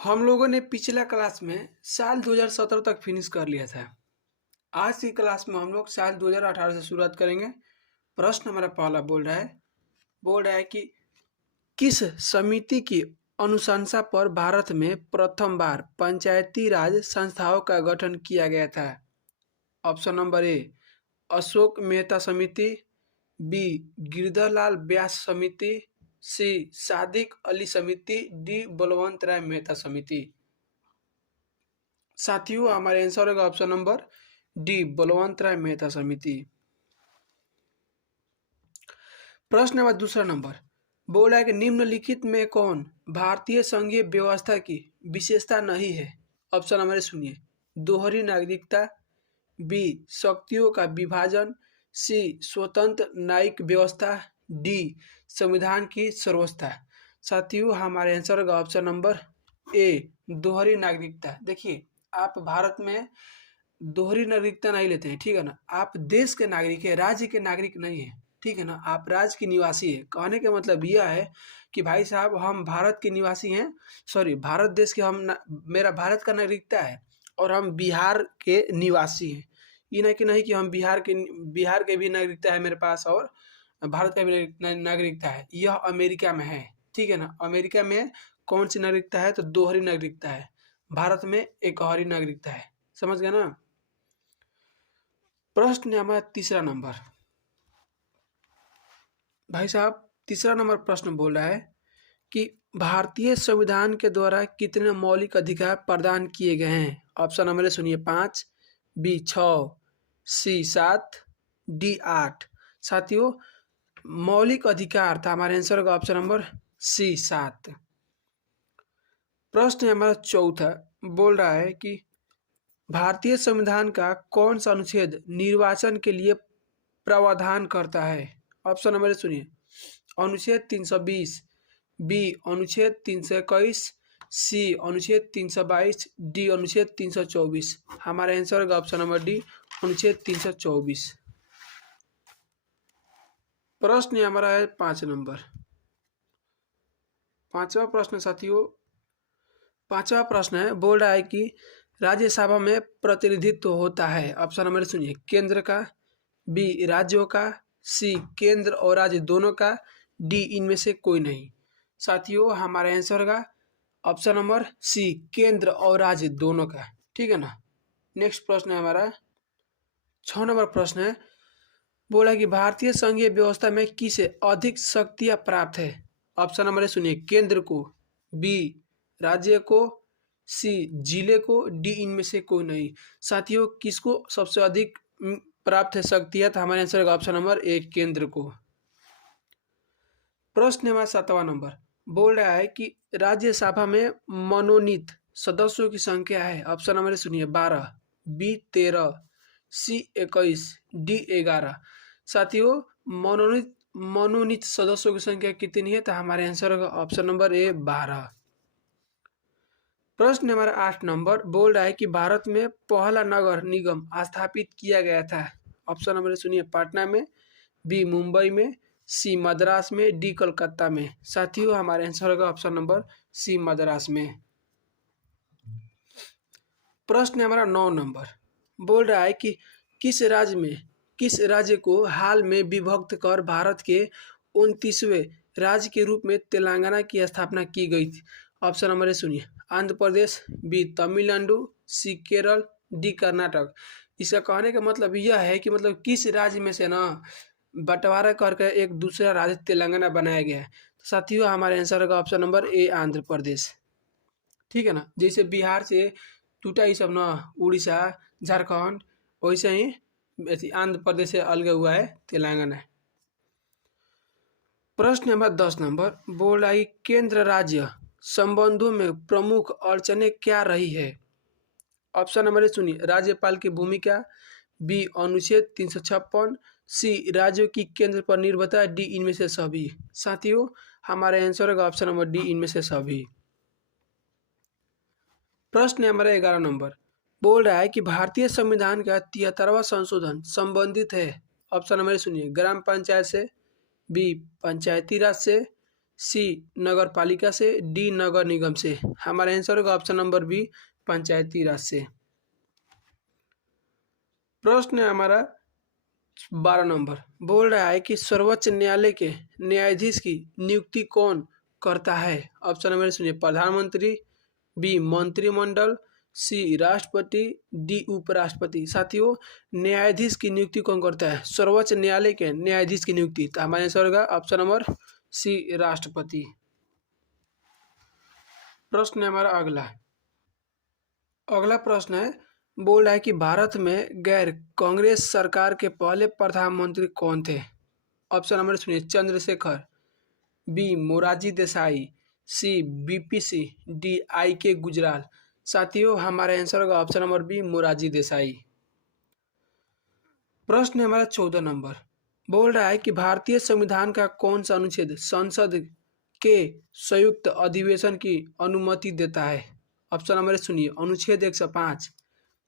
हम लोगों ने पिछला क्लास में साल 2017 तक फिनिश कर लिया था। आज की क्लास में हम लोग साल 2018 से शुरुआत करेंगे। प्रश्न हमारा पहला बोल रहा है कि किस समिति की अनुशंसा पर भारत में प्रथम बार पंचायती राज संस्थाओं का गठन किया गया था। ऑप्शन नंबर ए अशोक मेहता समिति, बी गिरधरलाल व्यास समिति, सी सादिक अली समिति, डी बलवंत राय मेहता समिति। साथियों हमारे आंसर होगा ऑप्शन नंबर डी बलवंत राय मेहता समिति। प्रश्न नंबर दूसरा नंबर बोला है कि निम्नलिखित में कौन भारतीय संघीय व्यवस्था की विशेषता नहीं है। ऑप्शन नंबर सुनिए, दोहरी नागरिकता, बी शक्तियों का विभाजन, सी स्वतंत्र न्यायिक व्यवस्था, डी संविधान की सर्वोच्चता। साथियों हमारे आंसर होगा ऑप्शन नंबर ए दोहरी नागरिकता। देखिए आप भारत में दोहरी नागरिकता नहीं लेते हैं, ठीक है ना। आप देश के नागरिक है, राज्य के नागरिक नहीं है, ठीक है ना। आप राज्य के निवासी है। कहने का मतलब यह है कि भाई साहब हम भारत के निवासी हैं, सॉरी भारत देश के मेरा भारत का नागरिकता है और हम बिहार के निवासी हैं। ये नहीं कि हम बिहार के भी नागरिकता है मेरे पास और भारत का भी नागरिकता है। यह अमेरिका में है, ठीक है ना। अमेरिका में कौन सी नागरिकता है तो दोहरी नागरिकता है। भारत में एकहरी नागरिकता है। समझ गए ना। प्रश्न हमारा तीसरा नंबर, भाई साहब तीसरा नंबर प्रश्न बोल रहा है कि भारतीय संविधान के द्वारा कितने मौलिक अधिकार प्रदान किए गए हैं। ऑप्शन नंबर सुनिए 5, बी 6, सी 7, डी 8। साथियों मौलिक अधिकार था हमारे आंसर का ऑप्शन नंबर सी 7। प्रश्न हमारा चौथा बोल रहा है कि भारतीय संविधान का कौन सा अनुच्छेद निर्वाचन के लिए प्रावधान करता है। ऑप्शन नंबर सुनिए, अनुच्छेद 320, बी अनुच्छेद 321, सी अनुच्छेद 322, डी अनुच्छेद 324। हमारा आंसर होगा ऑप्शन नंबर डी अनुच्छेद 324। प्रश्न हमारा है 5 नंबर। पांचवा प्रश्न साथियों, पांचवा प्रश्न है बोल रहा है कि राज्यसभा में प्रतिनिधित्व होता है। ऑप्शन नंबर सुनिए, केंद्र का, बी राज्यों का, सी केंद्र और राज्य दोनों का, डी इनमें से कोई नहीं। साथियों हमारा आंसर होगा ऑप्शन नंबर सी केंद्र और राज्य दोनों का, ठीक है ना। नेक्स्ट प्रश्न है हमारा 6 नंबर प्रश्न है बोला कि भारतीय संघीय व्यवस्था में किसे अधिक शक्तियां प्राप्त है। ऑप्शन नंबर सुनिए, केंद्र को, बी राज्य को, सी जिले को, डी इनमें से कोई नहीं। साथियों किसको सबसे अधिक प्राप्त है शक्तियां तो हमारे आंसर का ऑप्शन नंबर ए केंद्र को। प्रश्न हमारा 7वां नंबर बोल रहा है कि राज्यसभा में मनोनीत सदस्यों की संख्या है। ऑप्शन नंबर सुनिए 12, बी 13, सी 21, डी 11। साथियों मनोनीत सदस्यों की संख्या कितनी है तो हमारे आंसर होगा ऑप्शन नंबर ए 12। प्रश्न हमारा 8 नंबर बोल रहा है कि भारत में पहला नगर निगम स्थापित किया गया था। ऑप्शन नंबर सुनिए, पटना में, बी मुंबई में, सी मद्रास में, डी कोलकाता में। साथियों हमारे आंसर होगा ऑप्शन नंबर सी मद्रास में। प्रश्न हमारा 9 नंबर बोल रहा है कि किस राज्य को हाल में विभक्त कर भारत के 29वें राज्य के रूप में तेलंगाना की स्थापना की गई थी। ऑप्शन नंबर सुनिए, आंध्र प्रदेश, बी तमिलनाडु, सी केरल, डी कर्नाटक। इसका कहने का मतलब यह है कि मतलब किस राज्य में से ना बंटवारा करके एक दूसरा राज्य तेलंगाना बनाया गया है। तो साथियों हमारे आंसर होगा ऑप्शन नंबर ए आंध्र प्रदेश, ठीक है ना। जैसे बिहार से टूटा ही सब ना उड़ीसा झारखंड, वैसे ही आंध्र प्रदेश से अलग हुआ है तेलंगाना। प्रश्न नंबर 10 नंबर बोल रहा है केंद्र राज्य संबंधों में प्रमुख अड़चनें क्या रही है। ऑप्शन नंबर सुनिए, राज्यपाल की भूमिका, बी अनुच्छेद 356, सी राज्यों की केंद्र पर निर्भरता, डी इनमें से सभी। साथियों हमारे आंसर होगा ऑप्शन नंबर डी इनमें से सभी। प्रश्न नंबर 11 नंबर बोल रहा है कि भारतीय संविधान का 73वां संशोधन संबंधित है। ऑप्शन नंबर सुनिए, ग्राम पंचायत से, बी पंचायती राज से, सी नगर पालिका से, डी नगर निगम से। हमारा आंसर होगा ऑप्शन नंबर बी पंचायती राज से। प्रश्न है हमारा 12 नंबर, बोल रहा है कि सर्वोच्च न्यायालय के न्यायाधीश की नियुक्ति कौन करता है? ऑप्शन नंबर सुनिए, प्रधानमंत्री, बी मंत्रिमंडल, सी राष्ट्रपति, डी उपराष्ट्रपति। साथियों, न्यायाधीश की नियुक्ति कौन करता है? सर्वोच्च न्यायालय के न्यायाधीश की नियुक्ति, तो हमारे आंसर होगा ऑप्शन नंबर सी राष्ट्रपति। प्रश्न है हमारा अगला प्रश्न है, बोल रहा है कि भारत में गैर कांग्रेस सरकार के पहले प्रधानमंत्री कौन थे? ऑप्शन नंबर सुनिए, Chandrashekhar, B Morarji Desai, C VP Singh, D I K Gujral. साथियों, हमारा आंसर होगा option number B Morarji Desai. प्रश्न है हमारा 14 नंबर, बोल रहा है कि भारतीय संविधान का कौन सा अनुच्छेद संसद के संयुक्त अधिवेशन की अनुमति देता है? ऑप्शन नंबर सुनिए, अनुच्छेद 105,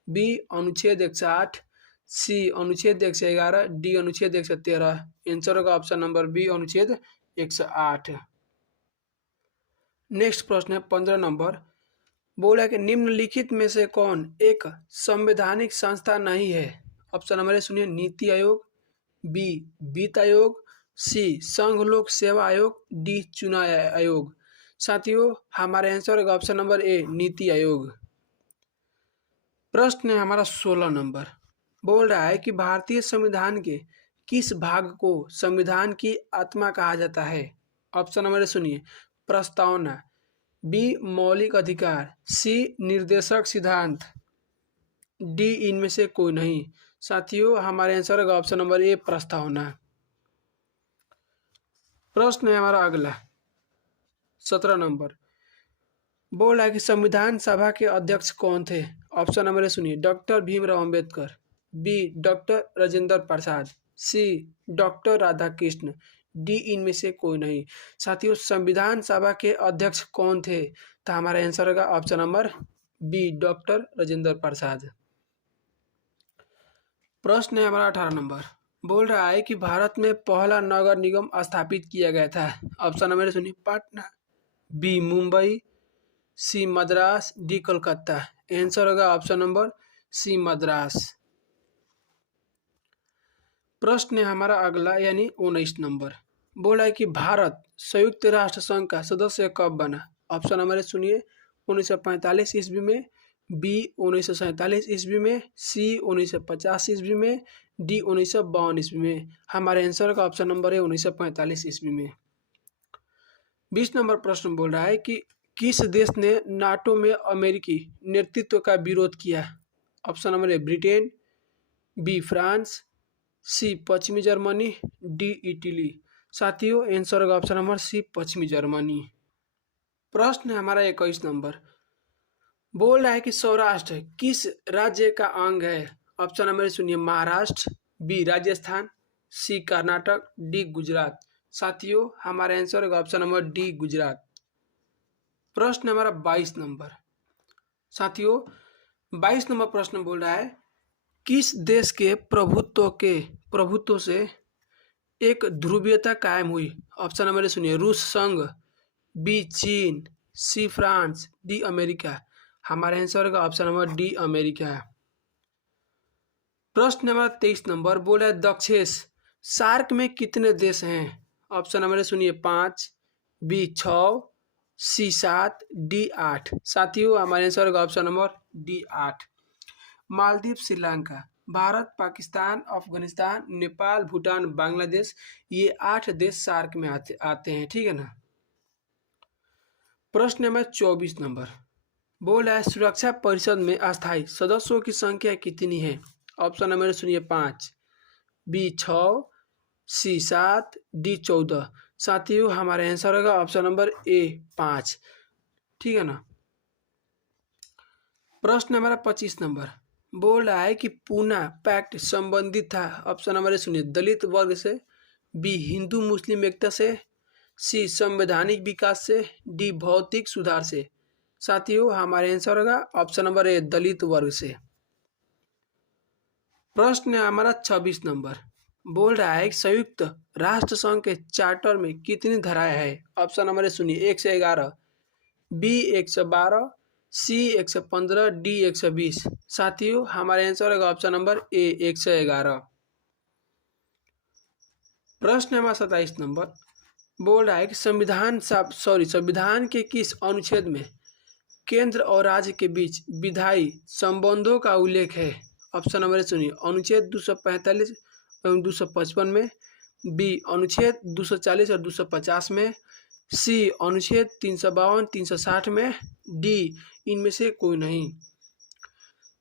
बी अनुच्छेद 108, सी अनुच्छेद 111, डी अनुच्छेद 113। आंसर होगा ऑप्शन नंबर बी अनुच्छेद 108। नेक्स्ट प्रश्न है 15 नंबर, बोला कि निम्नलिखित में से कौन एक संवैधानिक संस्था नहीं है? ऑप्शन नंबर सुनिए, नीति आयोग, बी वित्त आयोग, सी संघ लोक सेवा आयोग, डी चुनाव आयोग। साथियों, हमारा आंसर होगा ऑप्शन नंबर ए नीति आयोग। प्रश्न है हमारा 16 नंबर, बोल रहा है कि भारतीय संविधान के किस भाग को संविधान की आत्मा कहा जाता है? ऑप्शन नंबर सुनिए, प्रस्तावना, बी मौलिक अधिकार, सी निर्देशक सिद्धांत, डी इनमें से कोई नहीं। साथियों, हमारे आंसर होगा ऑप्शन नंबर ए प्रस्तावना। प्रश्न है हमारा अगला 17 नंबर, बोल रहा है कि संविधान सभा के अध्यक्ष कौन थे? ऑप्शन नंबर सुनिए, doctor Bhimrao Ambedkar, B doctor Rajendra Prasad, C doctor Radhakrishna, D इनमें से कोई नहीं। साथियों, संविधान सभा के अध्यक्ष कौन थे? तो हमारा आंसर होगा option number B doctor Rajendra Prasad. प्रश्न है हमारा 18 नंबर, बोल रहा है कि भारत में पहला नगर निगम स्थापित किया गया था। ऑप्शन नंबर सुनिए, पटना, बी मुंबई, सी मद्रास, डी कोलकाता। आंसर होगा ऑप्शन नंबर सी मद्रास। प्रश्न है हमारा अगला यानी 19 नंबर, बोला है कि भारत संयुक्त राष्ट्र संघ का सदस्य कब बना? ऑप्शन नंबर सुनिए, 1945 ईस्वी में, बी 1947 ईस्वी में, सी 1950 ईस्वी में, डी 1952 ईस्वी में। हमारे आंसर का ऑप्शन नंबर है 1945 ईस्वी में। 20 नंबर प्रश्न बोल रहा है कि किस देश ने नाटो में अमेरिकी नेतृत्व का विरोध किया? Option number A Britain, B France, C पश्चिमी जर्मनी, डी इटली। साथियों, आंसर होगा ऑप्शन नंबर सी पश्चिमी जर्मनी। प्रश्न है हमारा 21 नंबर, बोल रहा है कि सौराष्ट्र किस राज्य का अंग है? ऑप्शन नंबर सुनिए, महाराष्ट्र, बी राजस्थान, सी कर्नाटक, डी गुजरात। साथियों, हमारा आंसर होगा ऑप्शन नंबर डी गुजरात। प्रश्न हमारा 22 नंबर, साथियों 22 नंबर प्रश्न बोल रहा है, किस देश के प्रभुत्व से एक ध्रुवीयता कायम हुई? ऑप्शन नंबर सुनिए, रूस संघ, बी चीन, सी फ्रांस, डी अमेरिका। हमारा आंसर होगा ऑप्शन नंबर डी अमेरिका। प्रश्न नंबर 23 नंबर बोला है, दक्षेश सार्क में कितने देश हैं? ऑप्शन नंबर सुनिए, 5, बी 6, सी 7, डी 8। साथियों, हमारे आंसर होगा option number D 8। Maldives, Sri Lanka, Bharat, Pakistan, Afghanistan, Nepal, Bhutan, Bangladesh, ये 8 देश सार्क में आते हैं, ठीक है ना। प्रश्न नंबर 24 नंबर बोल रहा है, सुरक्षा परिषद में अस्थायी सदस्यों की संख्या कितनी है? ऑप्शन नंबर सुनिए, 5, बी 6, सी 7, डी 14। साथियों, हमारा आंसर होगा ऑप्शन नंबर ए 5, ठीक है ना। प्रश्न हमारा 25 नंबर बोल रहा है कि पूना पैक्ट संबंधित था। ऑप्शन नंबर सुनिए, दलित वर्ग से, बी हिंदू मुस्लिम एकता से, सी संवैधानिक विकास से, डी भौतिक सुधार से। साथियों, हमारे आंसर होगा ऑप्शन नंबर ए दलित वर्ग से। प्रश्न है हमारा 26 नंबर बोल रहा है कि संयुक्त राष्ट्र संघ के चार्टर में कितनी धाराएं हैं? ऑप्शन नंबर ए सुनिए, 111, बी 112, सी 115, डी 120। साथियों हमारा आंसर होगा ऑप्शन नंबर ए 111। प्रश्न नंबर 27 नंबर बोल रहा है कि संविधान के किस अनुच्छेद में केंद्र और राज्य के बीच विधायी संबंधों का उल्लेख है? ऑप्शन नंबर ए सुनिए, अनुच्छेद 245 एवं 255 में, बी अनुच्छेद 240 और 250 में, सी अनुच्छेद 352 360 में, डी इनमें से कोई नहीं।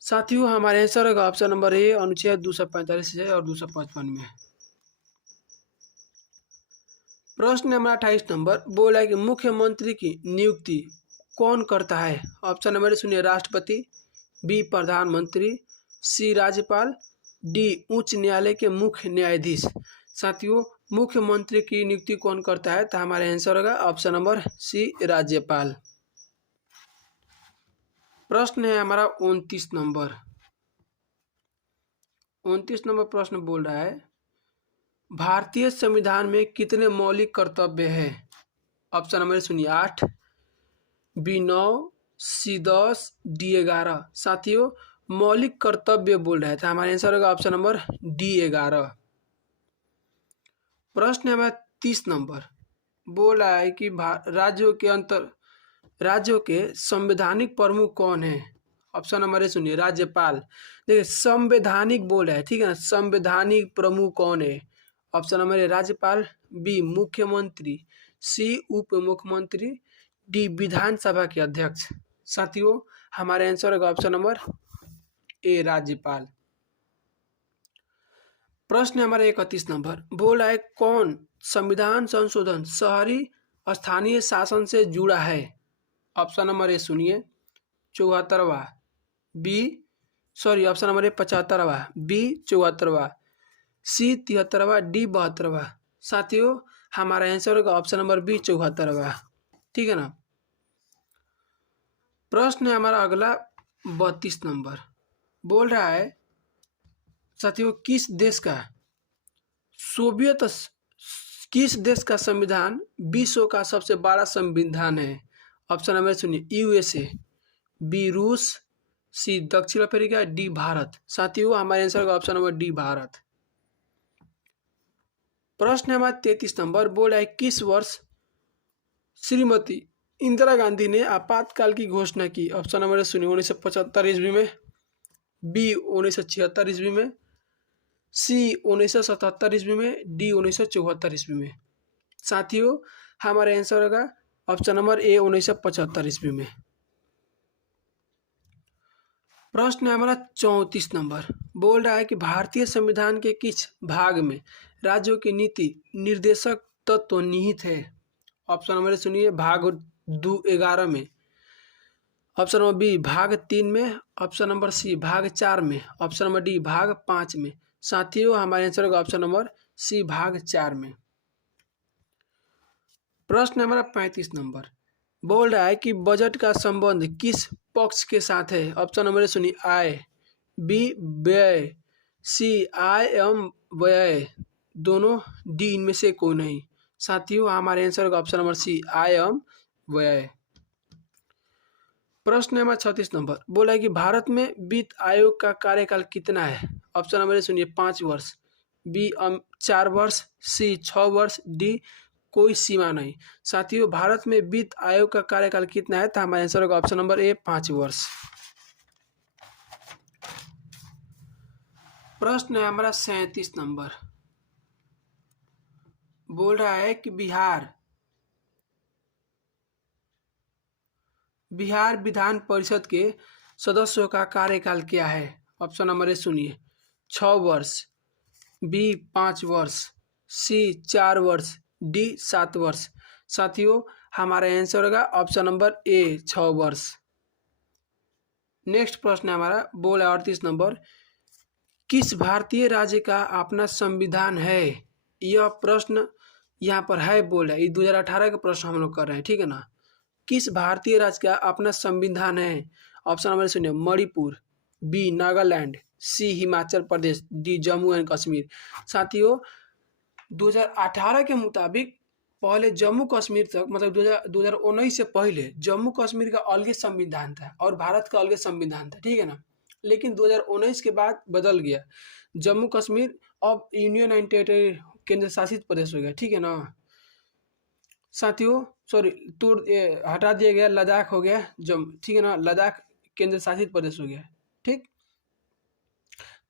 साथियों हमारे आंसर होगा ऑप्शन नंबर ए अनुच्छेद 245 और 255 में। प्रश्न नंबर 28 नंबर बोला है कि मुख्यमंत्री की नियुक्ति कौन करता है? ऑप्शन नंबर सुनिए, राष्ट्रपति, बी प्रधानमंत्री, सी राज्यपाल, डी उच्च न्यायालय के मुख्य न्यायाधीश। साथियों मुख्यमंत्री की नियुक्ति कौन करता है? तो हमारा आंसर होगा ऑप्शन नंबर सी राज्यपाल। प्रश्न है हमारा 29 नंबर। 29 नंबर प्रश्न बोल रहा है भारतीय संविधान में कितने मौलिक कर्तव्य हैं? ऑप्शन नंबर सुनिए, 8, बी 9, सी 10, डी 11। साथियों मौलिक कर्तव्य बोल रहे थे, हमारा आंसर होगा ऑप्शन नंबर डी 11। प्रश्न नंबर 30 नंबर बोल रहा है कि राज्यों के संवैधानिक प्रमुख कौन है? ऑप्शन नंबर ए सुनिए, राज्यपाल। देखिए संवैधानिक बोल रहा है, ठीक है ना, संवैधानिक प्रमुख कौन है? ऑप्शन नंबर ए राज्यपाल, बी मुख्यमंत्री, सी उप मुख्यमंत्री, डी विधानसभा के अध्यक्ष। साथियों हमारे आंसर होगा ऑप्शन नंबर ए राज्यपाल। प्रश्न नंबर 31 नंबर बोल रहा है कौन संविधान संशोधन शहरी स्थानीय शासन से जुड़ा है? ऑप्शन नंबर ए सुनिए, 74वां, ऑप्शन नंबर ए 75वां, बी 74वां, सी 73वां, डी 72वां। साथियों हमारा आंसर होगा ऑप्शन नंबर बी 74वां, ठीक है ना। प्रश्न है हमारा अगला 32 नंबर बोल रहा है साथियों किस देश का संविधान विश्व का सबसे बड़ा संविधान है? ऑप्शन नंबर सुनिए, यूएसए, बी रूस, सी दक्षिण अफ्रीका, डी भारत। साथियों हमारे आंसर का ऑप्शन नंबर डी भारत। प्रश्न नंबर 33 नंबर बोल रहा है किस वर्ष श्रीमती इंदिरा गांधी ने आपातकाल की घोषणा की? ऑप्शन नंबर सुनिए, 1975 ईस्वी में, बी 1976 ईस्वी में, सी 1977 ईस्वी में, डी 1974 ईस्वी में। साथियों हमारा आंसर होगा ऑप्शन नंबर ए 1975 ईस्वी में। प्रश्न हमारा 34 नंबर बोल रहा है कि भारतीय संविधान के किस भाग में राज्यों की नीति निर्देशक तत्व निहित है? ऑप्शन नंबर सुनिए, भाग 11 में, ऑप्शन नंबर बी भाग 3 में, ऑप्शन नंबर सी भाग 4 में, ऑप्शन नंबर डी भाग 5 में। साथियों हमारे आंसर होगा ऑप्शन नंबर सी भाग 4 में। प्रश्न नंबर 35 नंबर बोल रहा है कि बजट का संबंध किस पक्ष के साथ है? ऑप्शन नंबर सुनिए, आय, बी व्यय, सी आय एवं व्यय दोनों, डी इनमें से कोई नहीं। साथियों हमारे आंसर होगा ऑप्शन नंबर सी आय एवं व्यय। प्रश्न नंबर 36 नंबर बोला है कि भारत में वित्त आयोग का कार्यकाल कितना है? ऑप्शन नंबर सुनिए, 5 वर्ष, बी 4 वर्ष, सी 6 वर्ष, डी कोई सीमा नहीं। साथियों भारत में वित्त आयोग का कार्यकाल कितना है? तो हमारा आंसर होगा ऑप्शन नंबर ए 5 वर्ष। प्रश्न है हमारा 37 नंबर बोल रहा है कि बिहार विधान परिषद के सदस्यों का कार्यकाल क्या है? ऑप्शन नंबर ए सुनिए, 6 वर्ष, बी 5 वर्ष, सी 4 वर्ष, डी 7 वर्ष। साथियों हमारा आंसर होगा ऑप्शन नंबर ए 6 वर्ष। नेक्स्ट प्रश्न है हमारा बोल 38 नंबर, किस भारतीय राज्य का अपना संविधान है? यह प्रश्न यहाँ पर है बोल रहा है, ये 2018 का प्रश्न हम लोग कर रहे हैं, ठीक है ना। किस भारतीय राज्य का अपना संविधान है? ऑप्शन नंबर सुनिए, Manipur, B Nagaland, C Himachal Pradesh, D Jammu and Kashmir. साथियों 2018 के मुताबिक पहले जम्मू कश्मीर तक मतलब 2019 से पहले जम्मू कश्मीर का अलग संविधान था और भारत का अलग संविधान था, ठीक है ना। लेकिन 2019 के बाद बदल गया, जम्मू कश्मीर अब यूनियन एंड टेरिटरी केंद्र शासित प्रदेश हो गया, ठीक है ना। साथियों सॉरी हटा दिया गया, लद्दाख हो गया जम्मू, ठीक है ना, लद्दाख केंद्र शासित प्रदेश हो गया, ठीक।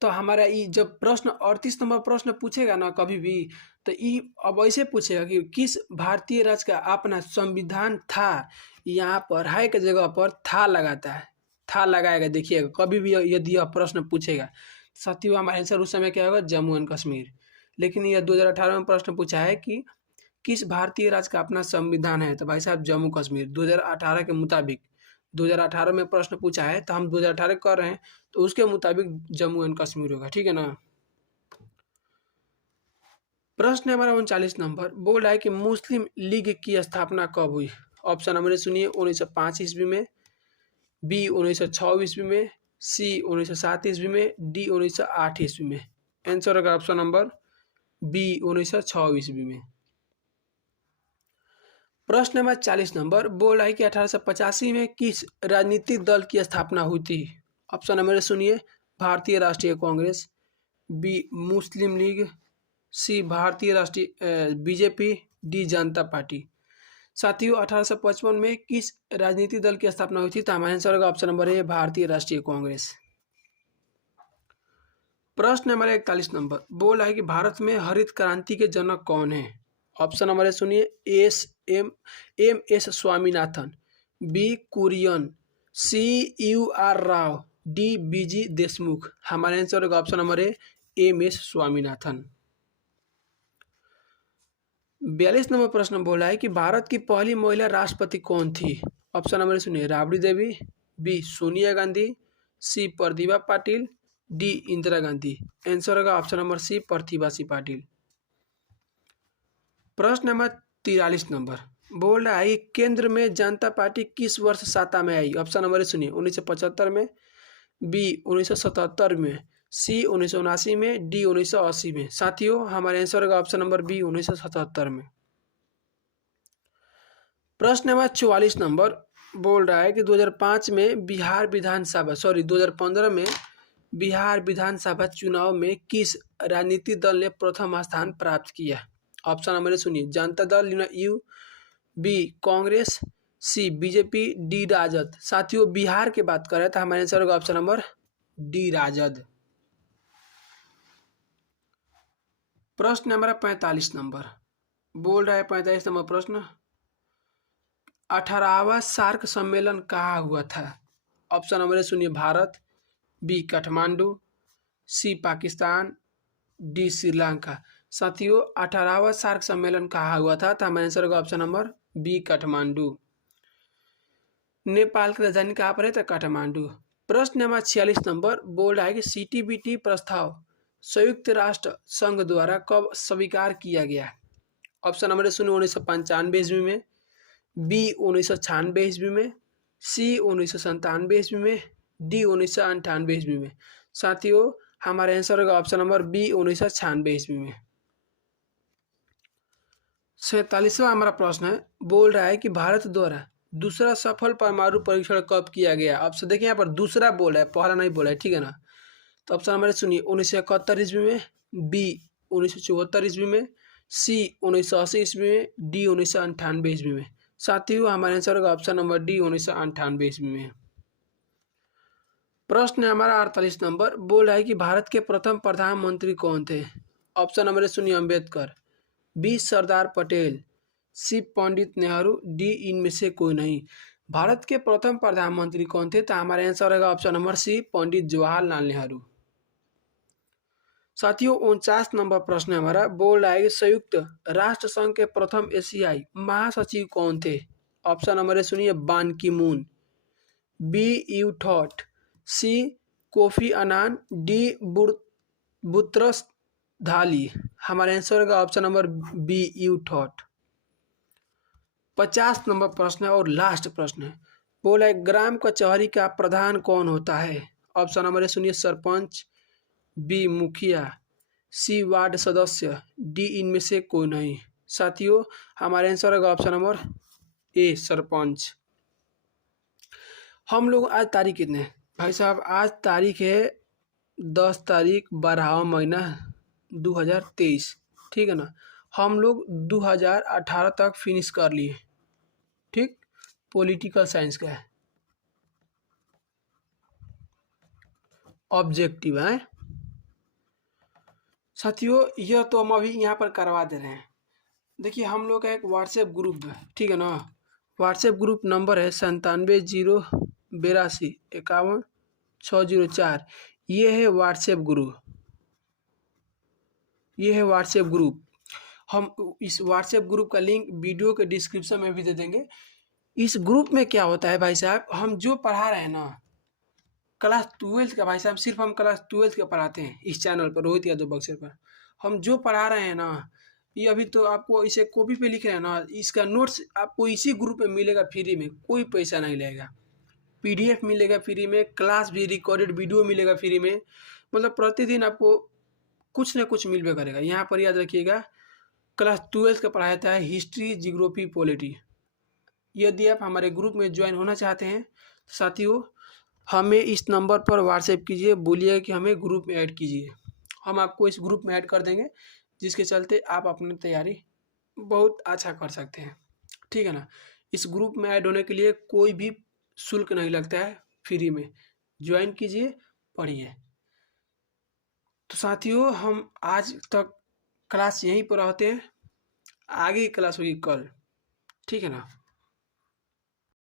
तो हमारा ये जब प्रश्न 38 नंबर प्रश्न पूछेगा ना कभी भी, तो ये अब ऐसे पूछेगा कि किस भारतीय राज्य का अपना संविधान था, यहाँ पर हाई के जगह पर था लगाता है, था लगाएगा, देखिएगा कभी भी यदि यह प्रश्न पूछेगा। साथियों हमारा आंसर उस समय क्या होगा, जम्मू एंड कश्मीर। लेकिन यह 2018 में प्रश्न पूछा है कि किस भारतीय राज्य का अपना संविधान है, तो भाई साहब जम्मू कश्मीर 2018 के मुताबिक। 2018 में प्रश्न पूछा है तो हम 2018 कर रहे हैं, तो उसके मुताबिक जम्मू एंड कश्मीर होगा, ठीक है ना। प्रश्न है हमारा 39 नंबर, बोल रहा है कि मुस्लिम लीग की स्थापना कब हुई। ऑप्शन नंबर सुनिए, 1905 ईस्वी में, बी 1906 ईस्वी में, सी 1907 ईस्वी में, डी 1908 ईस्वी में। आंसर होगा ऑप्शन नंबर बी 1906 ईस्वी में। प्रश्न नंबर 40 नंबर, बोल रहा है कि 1885 में किस राजनीतिक दल की स्थापना हुई थी। ऑप्शन नंबर सुनिए, भारतीय राष्ट्रीय कांग्रेस, बी मुस्लिम लीग, सी भारतीय राष्ट्रीय बीजेपी, डी जनता पार्टी। साथियों 1855 में किस राजनीतिक दल की स्थापना हुई थी, तो हमारा आंसर होगा ऑप्शन नंबर ए भारतीय राष्ट्रीय कांग्रेस। प्रश्न नंबर 41 नंबर, बोल रहा है कि भारत में हरित क्रांति के जनक कौन है। ऑप्शन नंबर ए सुनिए, M S Swaminathan, B Kurien, C U R Rao, D B G Deshmukh. हमारा आंसर होगा option number A M S Swaminathan. 42 number प्रश्न बोला है कि भारत की पहली महिला राष्ट्रपति कौन थी। ऑप्शन नंबर सुनिए, राबड़ी देवी, बी सोनिया गांधी, सी प्रतिभा पाटिल, डी इंदिरा गांधी। आंसर होगा ऑप्शन नंबर सी प्रतिभा सी पाटिल। प्रश्न नंबर 43 नंबर, बोल रहा है कि केंद्र में जनता पार्टी किस वर्ष सत्ता में आई। ऑप्शन नंबर सुनिए, 1975 में, बी 1977 में, सी 1979 में, डी 1980 में। साथियों हमारे आंसर होगा ऑप्शन नंबर बी 1977 में। प्रश्न नंबर 44 नंबर, बोल रहा है कि 2005 में 2015 में बिहार विधानसभा चुनाव में किस राजनीतिक दल ने प्रथम स्थान प्राप्त किया। ऑप्शन नंबर सुनिए, Janata Dal U, B Congress, C BJP, D Rajad. साथियों बिहार की बात करें तो हमारे आंसर होगा ऑप्शन नंबर डी राजद। प्रश्न नंबर 45 नंबर, बोल रहा है 45 नंबर प्रश्न, 18वां सार्क सम्मेलन कहाँ हुआ था। ऑप्शन नंबर सुनिए, भारत, बी काठमांडू, सी पाकिस्तान, डी श्रीलंका। साथियों 18वां सार्क सम्मेलन कहाँ हुआ था, तो हमारा आंसर होगा option number B Kathmandu. Nepal की राजधानी कहाँ पर है, तो काठमांडू। प्रश्न नंबर 46 नंबर, बोल रहा है कि सीटीबीटी प्रस्ताव संयुक्त राष्ट्र संघ द्वारा कब स्वीकार किया गया। ऑप्शन नंबर सुनिए, 1995 ईस्वी में, बी 1996 ईस्वी में, सी 1997 ईस्वी में, डी 1998 ईस्वी में। साथियों हमारा आंसर होगा ऑप्शन नंबर बी 1996 ईस्वी में। 47वां हमारा प्रश्न है, बोल रहा है कि भारत द्वारा दूसरा सफल परमाणु परीक्षण कब किया गया। ऑप्शन देखिए यहाँ पर दूसरा बोला है, पहला नहीं बोला है, ठीक है ना। तो ऑप्शन नंबर सुनिए, 1971 ईस्वी में, बी 1974 ईस्वी में, सी 1980 ईस्वी में, डी 1998 ईस्वी में। साथियों हमारा आंसर होगा ऑप्शन नंबर डी 1998 ईस्वी में। प्रश्न हमारा 48 नंबर, बोल रहा है कि भारत के प्रथम प्रधानमंत्री कौन थे। ऑप्शन नंबर सुनिए, अम्बेडकर, बी सरदार पटेल, सी पंडित नेहरू, डी इनमें से कोई नहीं। भारत के प्रथम प्रधानमंत्री कौन थे, तो हमारा आंसर होगा ऑप्शन नंबर सी पंडित जवाहरलाल नेहरू। साथियों 49 नंबर प्रश्न हमारा, बोल रहा है कि संयुक्त राष्ट्र संघ के प्रथम एशियाई महासचिव कौन थे। ऑप्शन नंबर सुनिए, Ban Ki moon, B U थॉट, C Kofi Annan, D Boutros Ghali. हमारा आंसर होगा ऑप्शन नंबर बी यू थॉट। 50 नंबर प्रश्न है और लास्ट प्रश्न है, बोला है ग्राम कचहरी का प्रधान कौन होता है। ऑप्शन नंबर सुनिए, सरपंच, बी मुखिया, सी वार्ड सदस्य, डी इनमें से कोई नहीं। साथियों हमारे आंसर होगा ऑप्शन नंबर ए सरपंच। हम लोग आज तारीख कितने हैं भाई साहब? आज तारीख है 10 तारीख 12वां महीना 2023, ठीक है ना। हम लोग 2018 तक फिनिश कर लिए, ठीक। पॉलिटिकल साइंस का है, ऑब्जेक्टिव है साथियों। यह तो हम अभी यहाँ पर करवा दे रहे हैं। देखिए हम लोग का एक व्हाट्सएप ग्रुप है, ठीक है ना। व्हाट्सएप ग्रुप नंबर है 9708251604। ये है व्हाट्सएप ग्रुप, ये है व्हाट्सएप ग्रुप। हम इस व्हाट्सएप ग्रुप का लिंक वीडियो के डिस्क्रिप्शन में भी दे देंगे। इस ग्रुप में क्या होता है भाई साहब, हम जो पढ़ा रहे हैं ना क्लास 12 का, भाई साहब सिर्फ हम क्लास 12 का पढ़ाते हैं इस चैनल पर, रोहित यादव बक्सर पर। हम जो पढ़ा रहे हैं ना, ये अभी तो आपको इसे कॉपी पे लिख रहे हैं ना, इसका नोट्स आपको इसी ग्रुप में मिलेगा फ्री में, कोई पैसा नहीं लगेगा। पीडीएफ मिलेगा फ्री में, क्लास भी रिकॉर्डेड वीडियो मिलेगा फ्री में। मतलब प्रतिदिन आपको कुछ ना कुछ मिलबे करेगा। यहाँ पर याद रखिएगा क्लास 12 का पढ़ाया जाता है हिस्ट्री, जियोग्राफी, पॉलिटी। यदि आप हमारे ग्रुप में ज्वाइन होना चाहते हैं तो साथियों हमें इस नंबर पर व्हाट्सएप कीजिए, बोलिए कि हमें ग्रुप में ऐड कीजिए। हम आपको इस ग्रुप में ऐड कर देंगे, जिसके चलते आप अपनी तैयारी बहुत अच्छा कर सकते हैं, ठीक है ना। इस ग्रुप में ऐड होने के लिए कोई भी शुल्क नहीं लगता है, फ्री में ज्वाइन कीजिए, पढ़िए। तो साथियों हम आज तक क्लास यहीं पर रहते हैं, आगे की क्लास होगी कल, ठीक है ना।